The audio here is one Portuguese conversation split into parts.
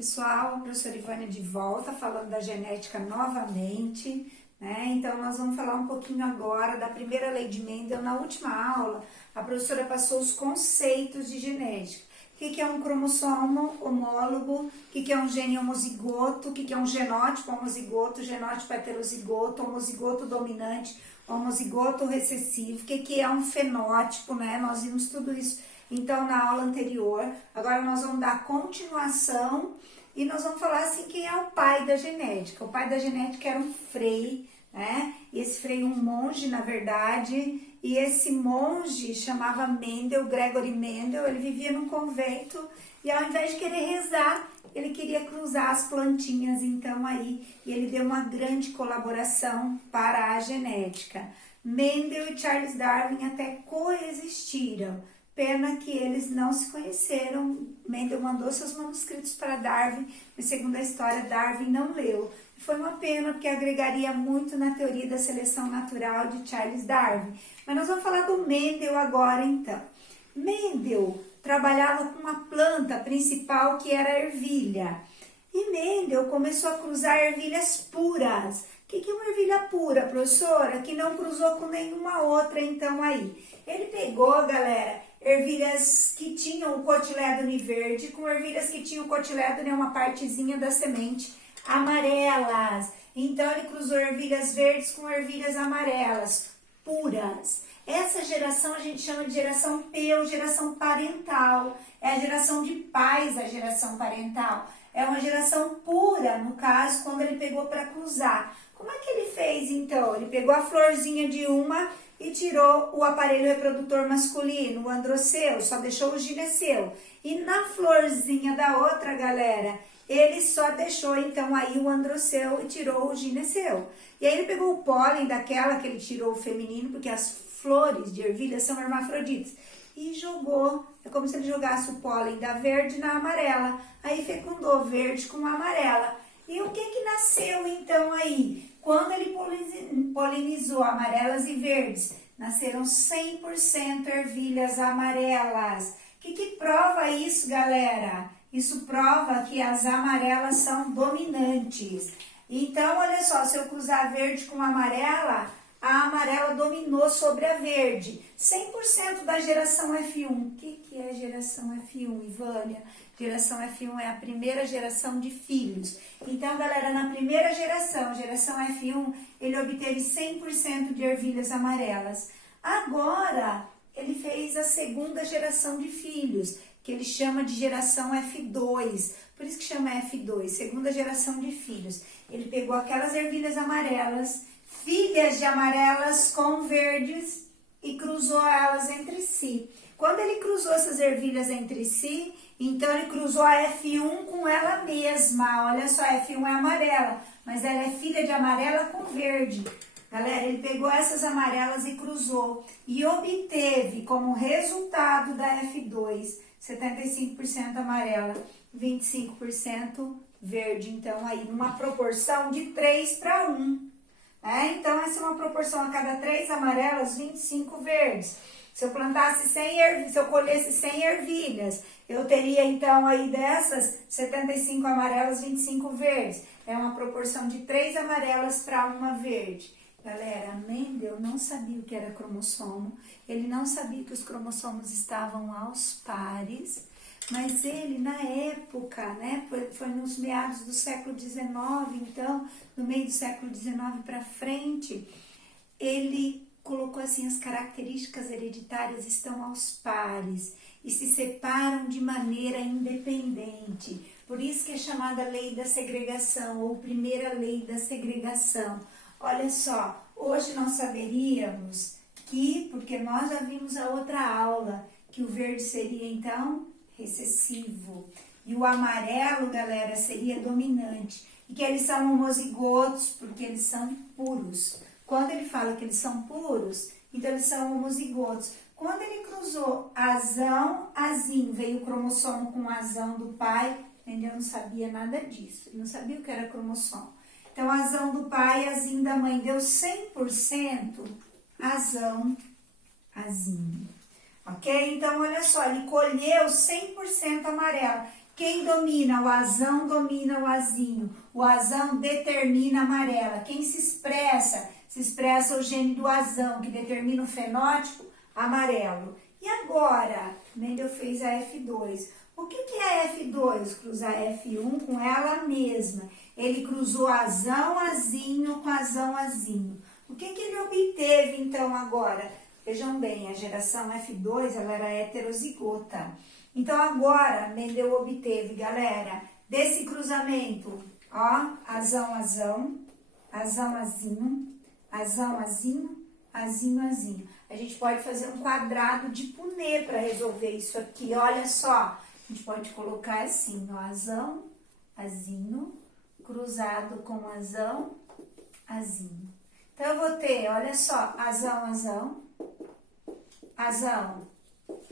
Pessoal, a professora Ivânia de volta, falando da genética novamente, né? Então, nós vamos falar um pouquinho agora da primeira lei de Mendel. Na última aula, a professora passou os conceitos de genética. O que é um cromossomo homólogo, o que é um gene homozigoto, o que é um genótipo homozigoto, genótipo heterozigoto, homozigoto dominante, homozigoto recessivo, o que é um fenótipo, né? Nós vimos tudo isso então na aula anterior. Agora nós vamos dar continuação e nós vamos falar assim quem é o pai da genética. O pai da genética era um Frei, né? E esse Frei, um monge na verdade, e esse monge chamava Mendel, Gregory Mendel. Ele vivia num convento e ao invés de querer rezar, ele queria cruzar as plantinhas, então aí, e ele deu uma grande colaboração para a genética. Mendel e Charles Darwin até coexistiram, pena que eles não se conheceram. Mendel mandou seus manuscritos para Darwin, mas segundo a história, Darwin não leu. Foi uma pena, porque agregaria muito na teoria da seleção natural de Charles Darwin. Mas nós vamos falar do Mendel agora, então. Mendel trabalhava com uma planta principal que era a ervilha. E Mendel começou a cruzar ervilhas puras. O que é uma ervilha pura, professora? Que não cruzou com nenhuma outra, então aí. Ele pegou, galera, ervilhas que tinham o cotilédone verde com ervilhas que tinham o cotilédone, uma partezinha da semente, amarelas. Então ele cruzou ervilhas verdes com ervilhas amarelas, puras. Essa geração a gente chama de geração P ou geração parental. É a geração de pais, a geração parental. É uma geração pura, no caso, quando ele pegou para cruzar. Como é que ele fez, então? Ele pegou a florzinha de uma e tirou o aparelho reprodutor masculino, o androceu, só deixou o gineceu. E na florzinha da outra, galera, ele só deixou, então, aí o androceu e tirou o gineceu. E aí ele pegou o pólen daquela que ele tirou o feminino, porque as flores de ervilha são hermafroditas, e jogou, é como se ele jogasse o pólen da verde na amarela. Aí fecundou verde com amarela. E o que nasceu então aí? Quando ele polinizou amarelas e verdes, nasceram 100% ervilhas amarelas. O que prova isso, galera? Isso prova que as amarelas são dominantes. Então, olha só, se eu cruzar verde com amarela, a amarela dominou sobre a verde. 100% da geração F1. O que é geração F1, Ivânia? Geração F1 é a primeira geração de filhos. Então, galera, na primeira geração F1, ele obteve 100% de ervilhas amarelas. Agora, ele fez a segunda geração de filhos, que ele chama de geração F2. Por isso que chama F2, segunda geração de filhos. Ele pegou aquelas ervilhas amarelas, filhas de amarelas com verdes, e cruzou elas entre si. Quando ele cruzou essas ervilhas entre si, então ele cruzou a F1 com ela mesma. Olha só, a F1 é amarela, mas ela é filha de amarela com verde. Galera, ele pegou essas amarelas e cruzou e obteve como resultado da F2 75% amarela, 25% verde. Então aí numa proporção de 3:1. Então, essa é uma proporção a cada 3 amarelas, 25 verdes. Se eu plantasse 100 ervilhas, se eu colhesse 100 ervilhas, eu teria então aí dessas 75 amarelas, 25 verdes. É uma proporção de 3 amarelas para 1 verde. Galera, Mendel não sabia o que era cromossomo, ele não sabia que os cromossomos estavam aos pares, mas ele, na época, né, foi nos meados do século XIX, então, no meio do século XIX para frente, ele colocou assim, as características hereditárias estão aos pares e se separam de maneira independente. Por isso que é chamada lei da segregação, ou primeira lei da segregação. Olha só, hoje nós saberíamos que, porque nós já vimos a outra aula, que o verde seria então recessivo e o amarelo, galera, seria dominante, e que eles são homozigotos porque eles são puros. Quando ele fala que eles são puros, então eles são homozigotos. Quando ele cruzou azão, azim, veio o cromossomo com azão do pai, Mendel não sabia nada disso, ele não sabia o que era cromossomo. Então, azão do pai e azim da mãe deu 100% azão, azinho. Ok? Então, olha só, ele colheu 100% amarela. Quem domina? O azão domina o azinho. O azão determina a amarela. Quem se expressa? Se expressa o gene do azão, que determina o fenótipo amarelo. E agora, Mendel fez a F2. O que é a F2? Cruzar F1 com ela mesma. Ele cruzou azão, azinho com azão, azinho. O que ele obteve, então, agora? Vejam bem, a geração F2, ela era heterozigota. Então, agora, Mendel obteve, galera, desse cruzamento, ó, azão, azão, azão, azinho, azão, azinho, azinho, azinho. A gente pode fazer um quadrado de Punnett para resolver isso aqui, olha só. A gente pode colocar assim, ó, azão, azinho, cruzado com azão, azinho. Então, eu vou ter, olha só, azão, azão, azão,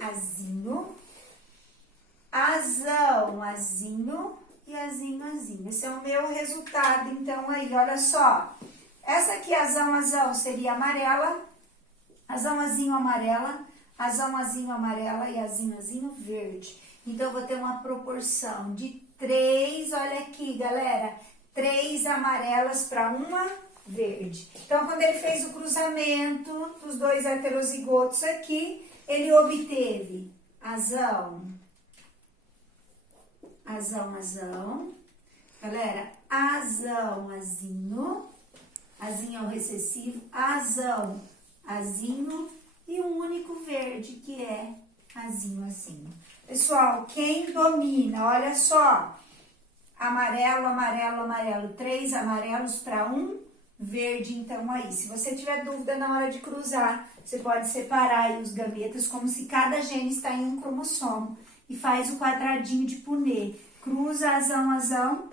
azinho, azão, azinho e azinho, azinho. Esse é o meu resultado, então, aí, olha só. Essa aqui, azão, azão, seria amarela, azão, azinho, amarela, azão, azinho, amarela e azinho, azinho, verde. Então, eu vou ter uma proporção de 3, olha aqui, galera, 3 amarelas para uma verde. Então, quando ele fez o cruzamento dos dois heterozigotos aqui, ele obteve azão, azão, azão, galera, azão, azinho, azinho é o recessivo, azão, azinho e um único verde que é azinho, azinho. Pessoal, quem domina, olha só, amarelo, amarelo, amarelo, 3 amarelos para um verde, então aí, se você tiver dúvida na hora de cruzar, você pode separar aí os gametas como se cada gene está em um cromossomo e faz o quadradinho de Punnett. Cruza azão, azão,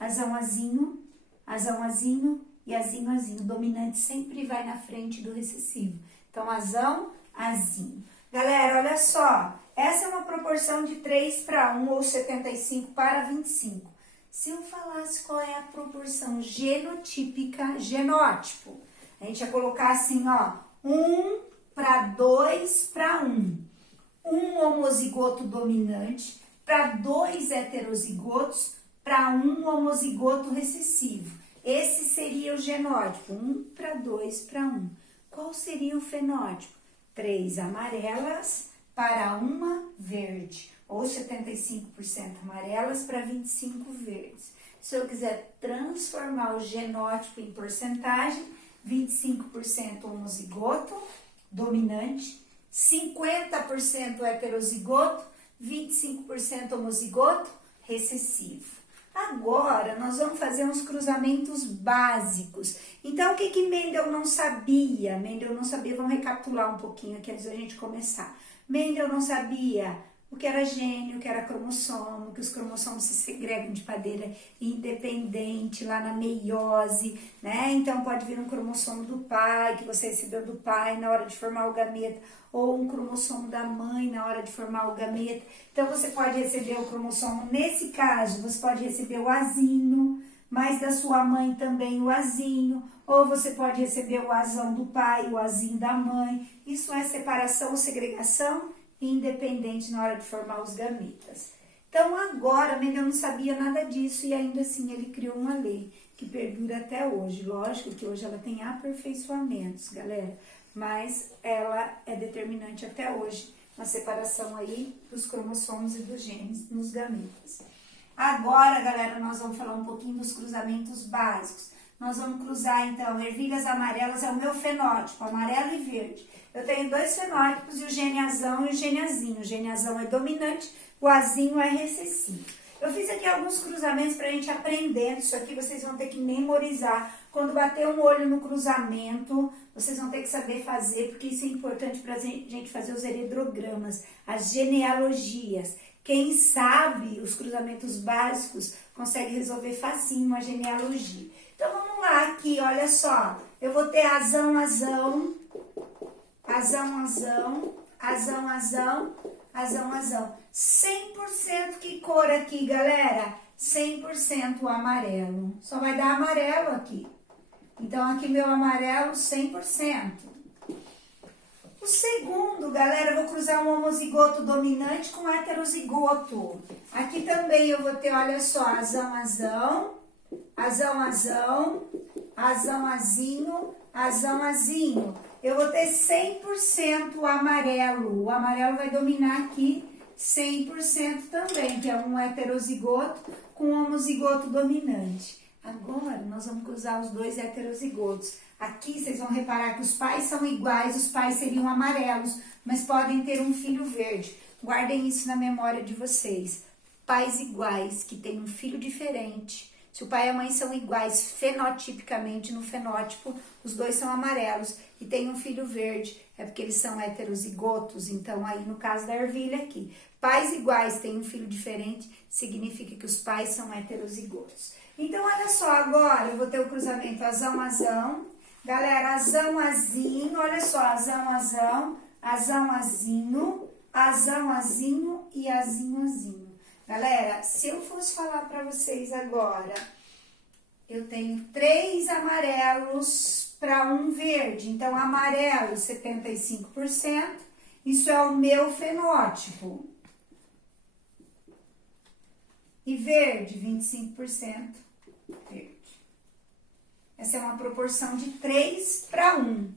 azão, azinho, azão, azinho e azinho, azinho. O dominante sempre vai na frente do recessivo. Então, azão, azinho. Galera, olha só, essa é uma proporção de 3 para 1 ou 75 para 25. Se eu falasse qual é a proporção genotípica, genótipo, a gente ia colocar assim, ó, 1 para 2 para 1. Um homozigoto dominante para 2 heterozigotos para um homozigoto recessivo. Esse seria o genótipo, 1 para 2 para 1. Qual seria o fenótipo? 3 amarelas para uma verde, ou 75% amarelas para 25 verdes. Se eu quiser transformar o genótipo em porcentagem, 25% homozigoto dominante, 50% heterozigoto, 25% homozigoto recessivo. Agora, nós vamos fazer uns cruzamentos básicos. Então, o que Mendel não sabia? Mendel não sabia, vamos recapitular um pouquinho aqui antes da gente começar. Mendel não sabia o que era gene, o que era cromossomo, que os cromossomos se segregam de maneira independente lá na meiose, né? Então, pode vir um cromossomo do pai, que você recebeu do pai na hora de formar o gameta, ou um cromossomo da mãe na hora de formar o gameta. Então, você pode receber o cromossomo, nesse caso, você pode receber o azinho, mas da sua mãe também o azinho, ou você pode receber o azão do pai, o azinho da mãe. Isso é separação ou segregação independente na hora de formar os gametas. Então, agora, Mendel não sabia nada disso e ainda assim ele criou uma lei que perdura até hoje. Lógico que hoje ela tem aperfeiçoamentos, galera, mas ela é determinante até hoje na separação aí dos cromossomos e dos genes nos gametas. Agora, galera, nós vamos falar um pouquinho dos cruzamentos básicos. Nós vamos cruzar, então, ervilhas amarelas é o meu fenótipo, amarelo e verde. Eu tenho 2 fenótipos e o gene azão e o gene azinho. O gene azão é dominante, o azinho é recessivo. Eu fiz aqui alguns cruzamentos para a gente aprender. Isso aqui vocês vão ter que memorizar. Quando bater um olho no cruzamento, vocês vão ter que saber fazer, porque isso é importante para a gente fazer os heredrogramas, as genealogias. Quem sabe os cruzamentos básicos consegue resolver facinho uma genealogia. Então, vamos lá aqui, olha só. Eu vou ter azão, azão, azão, azão, azão, azão, azão, azão. 100% que cor aqui, galera? 100% amarelo. Só vai dar amarelo aqui. Então, aqui meu amarelo, 100%. O segundo, galera, eu vou cruzar um homozigoto dominante com heterozigoto. Aqui também eu vou ter, olha só, azão, azão, azão, azão, azão, azinho, azão, azinho. Eu vou ter 100% amarelo. O amarelo vai dominar aqui 100% também, que é um heterozigoto com um homozigoto dominante. Agora, nós vamos cruzar os dois heterozigotos. Aqui, vocês vão reparar que os pais são iguais, os pais seriam amarelos, mas podem ter um filho verde. Guardem isso na memória de vocês. Pais iguais, que têm um filho diferente. Se o pai e a mãe são iguais fenotipicamente, no fenótipo, os dois são amarelos e tem um filho verde, é porque eles são heterozigotos. Então, aí no caso da ervilha aqui, pais iguais têm um filho diferente, significa que os pais são heterozigotos. Então, olha só, agora eu vou ter o cruzamento azão, azão. Galera, azão, azinho, olha só, azão, azão, azão, azinho, azão, azinho e azinho, azinho. Galera, se eu fosse falar para vocês agora, eu tenho 3 amarelos para um verde. Então, amarelo, 75%. Isso é o meu fenótipo. E verde, 25% verde. Essa é uma proporção de 3 para 1.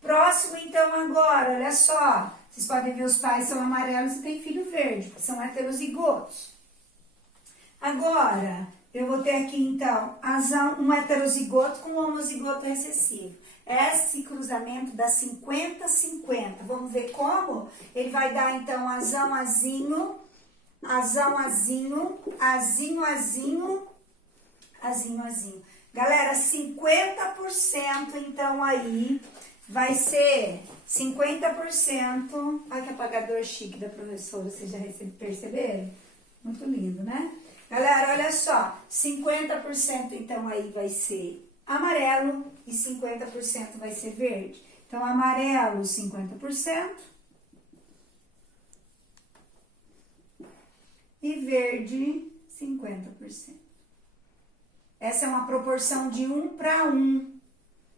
Próximo, então, agora, olha só. Vocês podem ver, os pais são amarelos e tem filho verde, porque são heterozigotos. Agora, eu vou ter aqui, então, um heterozigoto com um homozigoto recessivo. Esse cruzamento dá 50-50. Vamos ver como? Ele vai dar, então, azão, azinho, azão, azinho, azinho, azinho, azinho, azinho. Galera, 50%, então, aí, vai ser 50%. Olha que apagador chique da professora, vocês já perceberam? Muito lindo, né? Galera, olha só, 50% então aí vai ser amarelo e 50% vai ser verde. Então, amarelo, 50% e verde, 50%. Essa é uma proporção de 1 para 1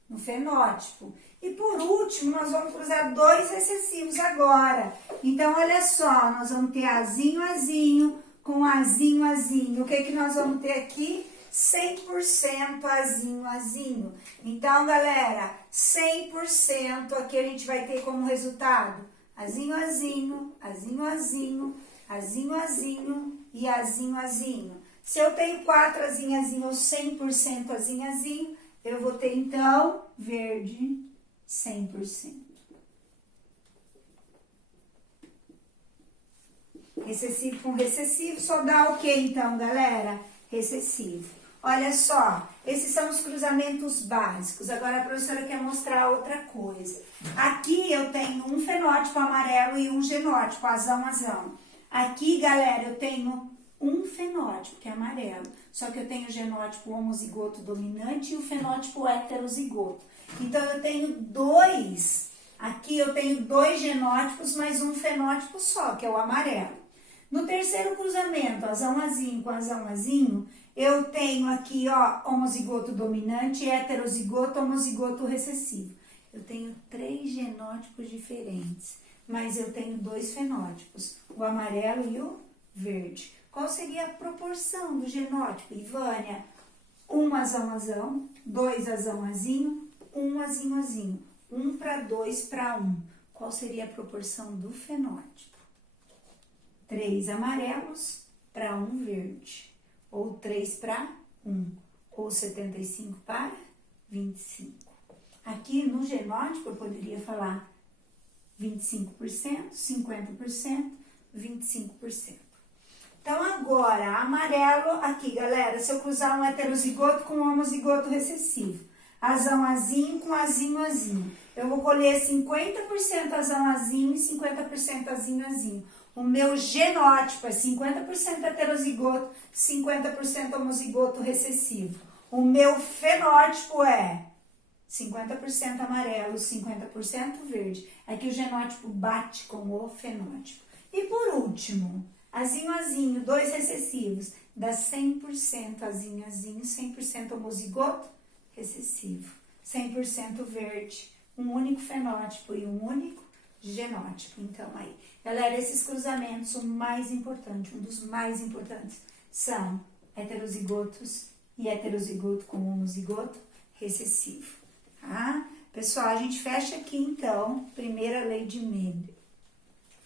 no fenótipo. E por último, nós vamos cruzar 2 recessivos agora. Então, olha só, nós vamos ter azinho, azinho com azinho, azinho. O que nós vamos ter aqui? 100% azinho, azinho. Então, galera, 100% aqui a gente vai ter como resultado azinho, azinho, azinho, azinho, azinho, azinho e azinho, azinho. Se eu tenho 4 azinho, azinho ou 100% azinho, azinho, eu vou ter, então, verde 100%. Recessivo com recessivo, só dá o que, então, galera? Recessivo. Olha só, esses são os cruzamentos básicos. Agora, a professora quer mostrar outra coisa. Aqui eu tenho um fenótipo amarelo e um genótipo, azão, azão. Aqui, galera, eu tenho um fenótipo, que é amarelo. Só que eu tenho o genótipo homozigoto dominante e o fenótipo heterozigoto. Então, eu tenho 2. Aqui eu tenho 2 genótipos, mais um fenótipo só, que é o amarelo. No terceiro cruzamento, azão, azinho com azão, azinho, eu tenho aqui, ó, homozigoto dominante, heterozigoto, homozigoto recessivo. Eu tenho 3 genótipos diferentes, mas eu tenho 2 fenótipos, o amarelo e o verde. Qual seria a proporção do genótipo, Ivânia? 1 azão, azão, 2 azão, azinho, 1 azinho, azinho. 1 para 2 para 1. Qual seria a proporção do fenótipo? 3 amarelos para 1 verde. Ou 3 para 1. Ou 75 para 25. Aqui no genótipo eu poderia falar 25%, 50%, 25%. Então, agora, amarelo aqui, galera, se eu cruzar um heterozigoto com um homozigoto recessivo, azão, azinho com azinho, azinho, eu vou colher 50% azão, azinho e 50% azinho, azinho. O meu genótipo é 50% heterozigoto, 50% homozigoto recessivo. O meu fenótipo é 50% amarelo, 50% verde. Aqui o genótipo bate com o fenótipo. E por último, azinho, azinho, 2 recessivos, dá 100% azinho, azinho, 100% homozigoto recessivo, 100% verde, um único fenótipo e um único genótipo. Então, aí, galera, esses cruzamentos, o mais importante, um dos mais importantes, são heterozigotos e heterozigoto com homozigoto recessivo, tá? Pessoal, a gente fecha aqui, então, primeira lei de Mendel.